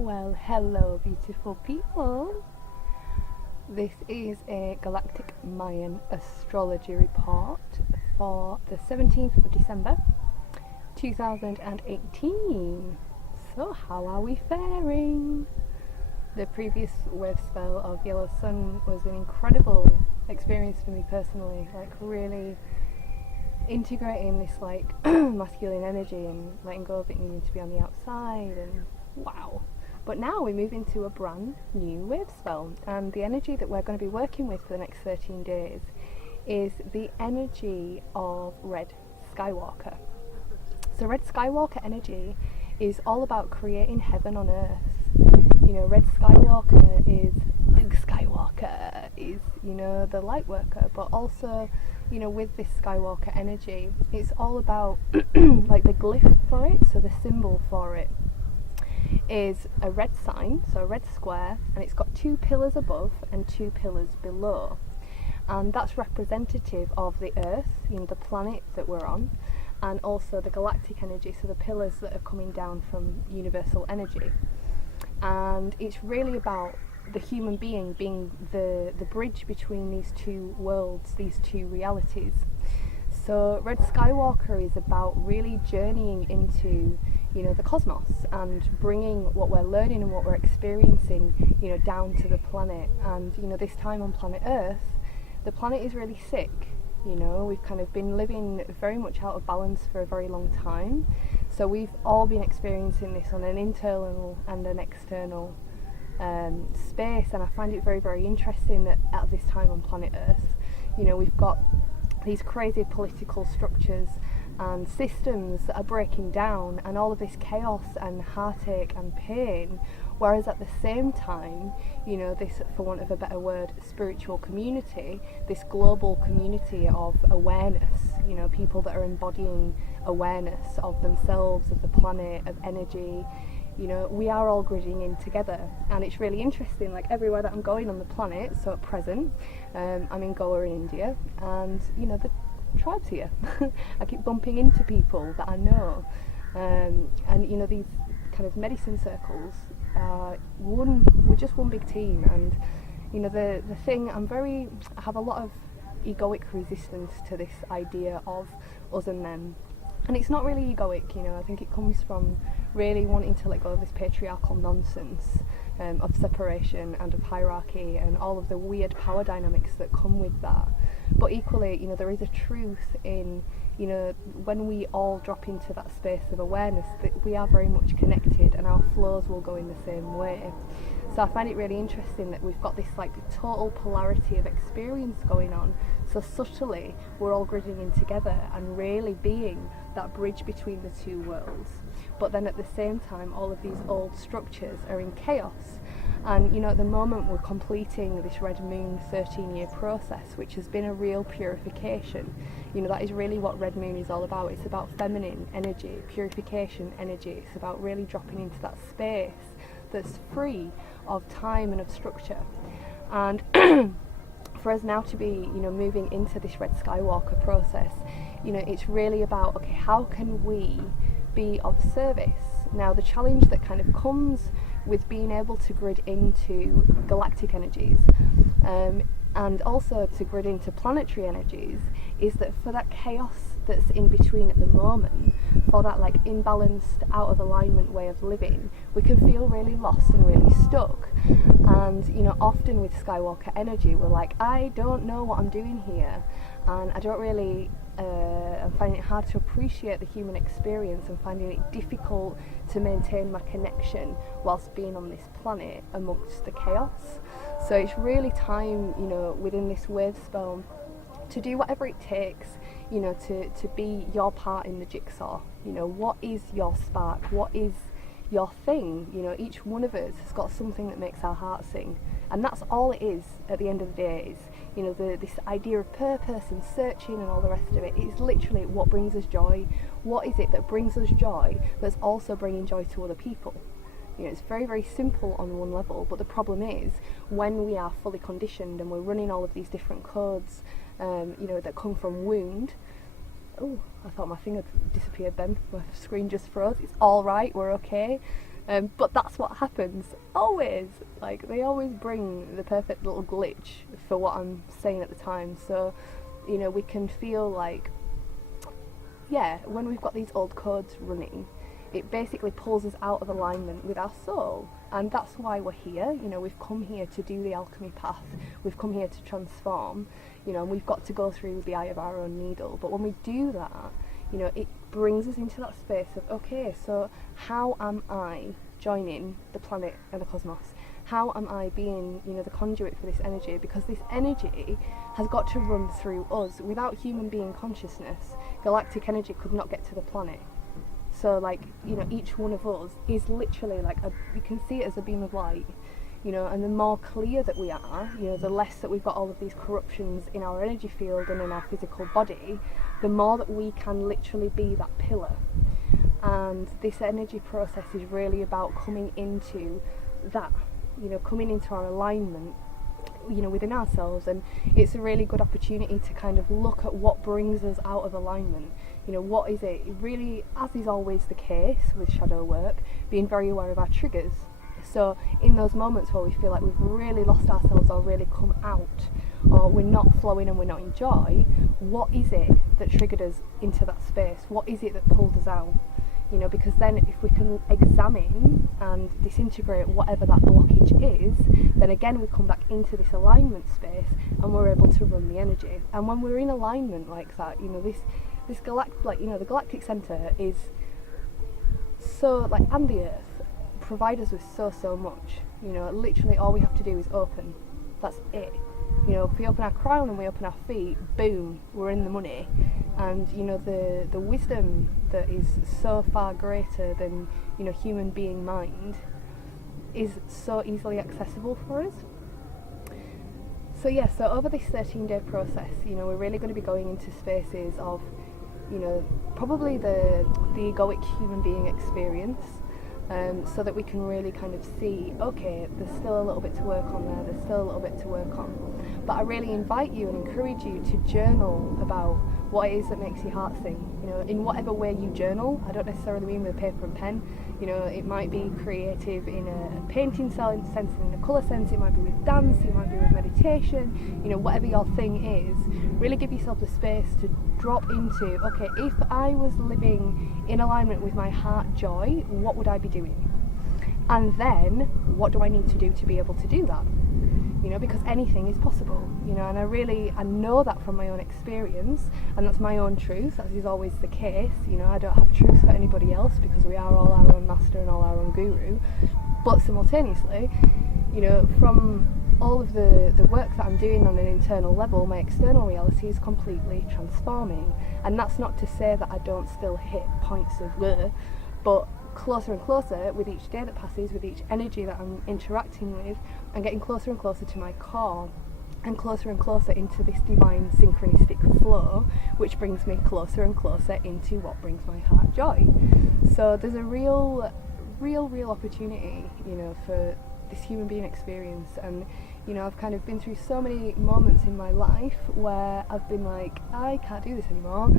Well, hello beautiful people. This is a Galactic Mayan Astrology report for the 17th of December 2018. So how are we faring? The previous Wavespell of Yellow Sun was an incredible experience for me personally, like really integrating this masculine energy and letting go of it needing to be on the outside, and wow. But now we move into a brand new Wavespell, and the energy that we're going to be working with for the next 13 days is the energy of Red Skywalker. So Red Skywalker energy is all about creating heaven on earth. You know, Red Skywalker is Luke Skywalker, is, you know, the light worker, but also, you know, with this Skywalker energy, it's all about like the glyph for it, so the symbol for it is a red sign, so a red square, and it's got two pillars above and two pillars below, and that's representative of the earth, you know, the planet that we're on, and also the galactic energy, so the pillars that are coming down from universal energy. And it's really about the human being being the bridge between these two worlds, these two realities. So Red Skywalker is about really journeying into, you know, the cosmos and bringing what we're learning and what we're experiencing, you know, down to the planet. And, you know, this time on planet Earth, the planet is really sick. You know, we've kind of been living very much out of balance for a very long time. So we've all been experiencing this on an internal and an external space. And I find it very, very interesting that at this time on planet Earth, you know, we've got these crazy political structures and systems that are breaking down, and all of this chaos and heartache and pain, whereas at the same time, you know, this, for want of a better word, spiritual community, this global community of awareness, you know, people that are embodying awareness of themselves, of the planet, of energy, you know, we are all gridding in together. And it's really interesting, like everywhere that I'm going on the planet, so at present I'm in Goa in India, and, you know, the tribes here. I keep bumping into people that I know, and, you know, these kind of medicine circles, we're just one big team. And, you know, the thing, I have a lot of egoic resistance to this idea of us and them. And it's not really egoic, you know, I think it comes from really wanting to let go of this patriarchal nonsense of separation and of hierarchy and all of the weird power dynamics that come with that. But equally, you know, there is a truth in, you know, when we all drop into that space of awareness, that we are very much connected and our flows will go in the same way. So I find it really interesting that we've got this like total polarity of experience going on. So subtly we're all gridding in together and really being that bridge between the two worlds. But then at the same time, all of these old structures are in chaos. And, you know, at the moment we're completing this Red Moon 13-year process, which has been a real purification. You know, that is really what Red Moon is all about. It's about feminine energy, purification energy. It's about really dropping into that space that's free of time and of structure. And for us now to be, you know, moving into this Red Skywalker process, you know, it's really about, okay, how can we be of service? Now, the challenge that kind of comes with being able to grid into galactic energies and also to grid into planetary energies is that for that chaos that's in between at the moment, for that like imbalanced, out of alignment way of living, we can feel really lost and really stuck. And, you know, often with Skywalker energy, we're like, I don't know what I'm doing here, and I don't really I'm finding it hard to appreciate the human experience and finding it difficult to maintain my connection whilst being on this planet amongst the chaos. So it's really time, you know, within this Wavespell to do whatever it takes, you know, to be your part in the jigsaw. You know, what is your spark? What is your thing? You know, each one of us has got something that makes our heart sing, and that's all it is at the end of the day. Is, you know, this idea of purpose and searching and all the rest of it. It's literally what brings us joy. What is it that brings us joy that's also bringing joy to other people? You know, it's very, very simple on one level, but the problem is when we are fully conditioned and we're running all of these different codes, you know, that come from wound. Oh, I thought my thing had disappeared then. My screen just froze. It's all right, we're okay. But that's what happens always. Like, they always bring the perfect little glitch for what I'm saying at the time. So, you know, we can feel like, yeah, when we've got these old codes running, it basically pulls us out of alignment with our soul. And that's why we're here. You know, we've come here to do the alchemy path. We've come here to transform, you know, and we've got to go through the eye of our own needle. But when we do that, you know, it brings us into that space of, okay, so how am I joining the planet and the cosmos? How am I being, you know, the conduit for this energy? Because this energy has got to run through us. Without human being consciousness, galactic energy could not get to the planet. So, like, you know, each one of us is literally like you can see it as a beam of light, you know, and the more clear that we are, you know, the less that we've got all of these corruptions in our energy field and in our physical body, the more that we can literally be that pillar. And this energy process is really about coming into that, you know, coming into our alignment, you know, within ourselves. And it's a really good opportunity to kind of look at what brings us out of alignment. You know, what is it? Really, as is always the case with shadow work, being very aware of our triggers. So in those moments where we feel like we've really lost ourselves or really come out, or we're not flowing and we're not in joy, what is it that triggered us into that space? What is it that pulled us out? You know, because then if we can examine and disintegrate whatever that blockage is, then again we come back into this alignment space and we're able to run the energy. And when we're in alignment like that, you know, this galactic, like, you know, the galactic center is so, like, and the earth provide us with so much. You know, literally all we have to do is open. That's it. You know, if we open our crown and we open our feet, boom, we're in the money. And, you know, the wisdom that is so far greater than, you know, human being mind is so easily accessible for us. So yeah, so over this 13-day process, you know, we're really going to be going into spaces of, you know, probably the egoic human being experience, so that we can really kind of see, okay, there's still a little bit to work on there, there's still a little bit to work on. But I really invite you and encourage you to journal about what it is that makes your heart sing. You know, in whatever way you journal. I don't necessarily mean with paper and pen. You know, it might be creative in a painting sense, in a colour sense, it might be with dance, it might be with meditation, you know, whatever your thing is. Really give yourself the space to drop into, okay, if I was living in alignment with my heart joy, what would I be doing? And then, what do I need to do to be able to do that? You know, because anything is possible, you know, and I know that from my own experience, and that's my own truth, as is always the case. You know, I don't have truth for anybody else because we are all our own master and all our own guru. But simultaneously, you know, from all of the work that I'm doing on an internal level, my external reality is completely transforming. And that's not to say that I don't still hit points of but closer and closer with each day that passes, with each energy that I'm interacting with, I'm getting closer and closer to my core, and closer into this divine synchronistic flow, which brings me closer and closer into what brings my heart joy. So there's a real opportunity, you know, for this human being experience. And, you know, I've kind of been through so many moments in my life where I've been like, I can't do this anymore.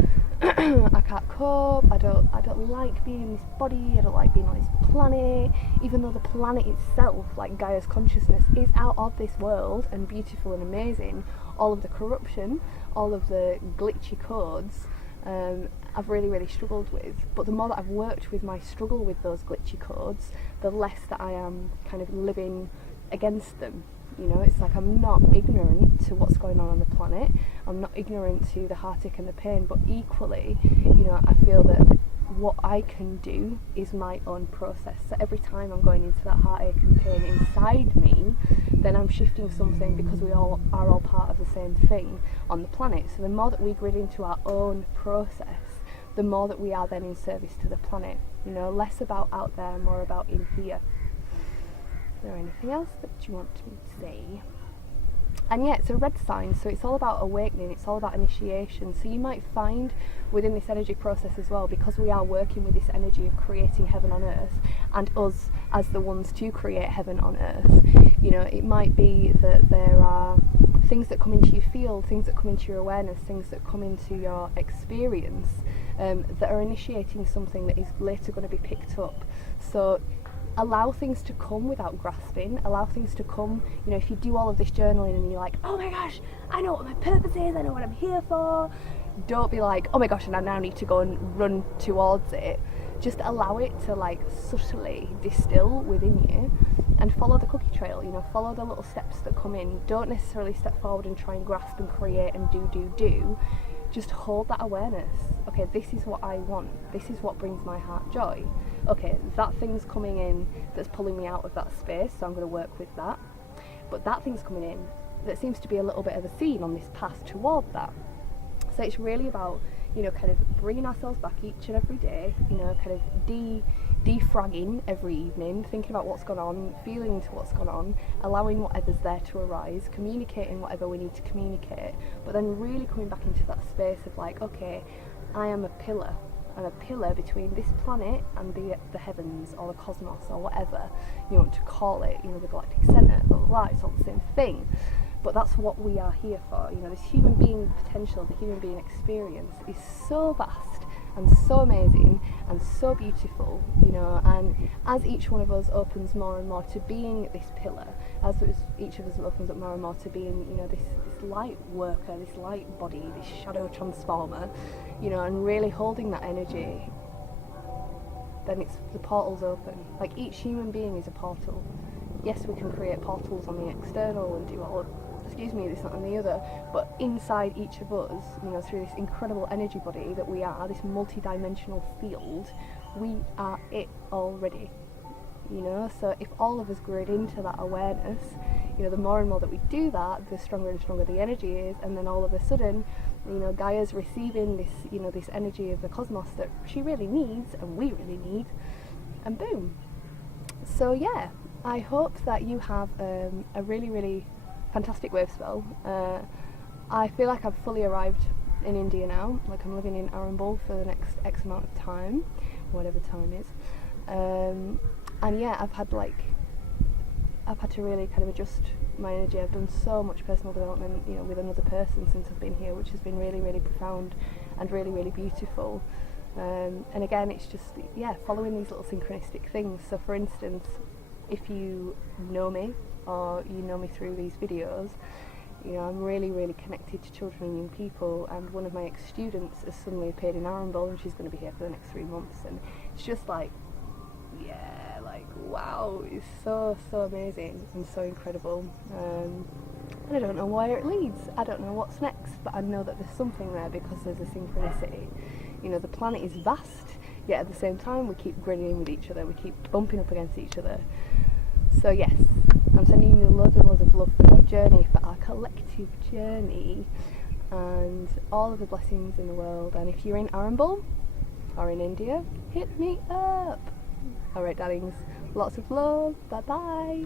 I can't cope. I don't like being in this body. I don't like being on this planet, even though the planet itself, like Gaia's consciousness, is out of this world and beautiful and amazing. All of the corruption, all of the glitchy codes, I've really struggled with. But the more that I've worked with my struggle with those glitchy codes, the less that I am kind of living against them. You know, it's like I'm not ignorant to what's going on the planet. I'm not ignorant to the heartache and the pain, but equally, you know, I feel that what I can do is my own process. So every time I'm going into that heartache and pain inside me, then I'm shifting something, because we all are all part of the same thing on the planet. So the more that we grid into our own process, the more that we are then in service to the planet. You know, less about out there, more about in here. Is there anything else that you want me to say? And yeah, it's a red sign, so it's all about awakening, it's all about initiation. So you might find within this energy process as well, because we are working with this energy of creating heaven on earth, and us as the ones to create heaven on earth, you know, it might be that there are things that come into your field, things that come into your awareness, things that come into your experience, that are initiating something that is later going to be picked up. So allow things to come without grasping, allow things to come, you know, if you do all of this journaling and you're like, oh my gosh, I know what my purpose is, I know what I'm here for, don't be like, oh my gosh, and I now need to go and run towards it. Just allow it to like subtly distill within you and follow the cookie trail, you know, follow the little steps that come in. Don't necessarily step forward and try and grasp and create and do. Just hold that awareness. Okay, this is what I want. This is what brings my heart joy. Okay, that thing's coming in that's pulling me out of that space, so I'm going to work with that. But that thing's coming in that seems to be a little bit of a theme on this path toward that. So it's really about, you know, kind of bringing ourselves back each and every day, you know, kind of defragging every evening, thinking about what's gone on, feeling into what's gone on, allowing whatever's there to arise, communicating whatever we need to communicate, but then really coming back into that space of like, okay, I am a pillar. I'm a pillar between this planet and the heavens or the cosmos or whatever you want to call it, you know, the galactic centre, blah, blah, blah, it's all the same thing. But that's what we are here for. You know, this human being potential, the human being experience is so vast and so amazing and so beautiful, you know, and as each one of us opens more and more to being this pillar, as each of us opens up more and more to being, you know, this light worker, this light body, this shadow transformer, you know, and really holding that energy, then it's the portals open. Like each human being is a portal. Yes, we can create portals on the external and do all of, this, that and the other, but inside each of us, you know, through this incredible energy body that we are, this multi-dimensional field, we are it already, you know. So if all of us grid into that awareness, you know, the more and more that we do that, the stronger and stronger the energy is, and then all of a sudden, you know, Gaia's receiving this, you know, this energy of the cosmos that she really needs and we really need, and boom. So yeah, I hope that you have a really, really fantastic Wavespell. I feel like I've fully arrived in India now, like I'm living in Arambol for the next X amount of time, whatever time is, and yeah, I've had to really kind of adjust my energy. I've done so much personal development, you know, with another person since I've been here, which has been really, really profound and really, really beautiful. And again, it's just, yeah, following these little synchronistic things. So for instance, if you know me or you know me through these videos, you know, I'm really, really connected to children and young people, and one of my ex-students has suddenly appeared in Arambol and she's going to be here for the next 3 months, and it's just like, yeah, like wow, it's so amazing and so incredible. And I don't know where it leads, I don't know what's next, but I know that there's something there because there's a synchronicity. You know, the planet is vast, yet at the same time we keep grinning with each other, we keep bumping up against each other. So yes, I'm sending you loads and loads of love for your journey, for our collective journey, and all of the blessings in the world. And if you're in Arambol or in India, hit me up. Alright darlings, lots of love, bye bye.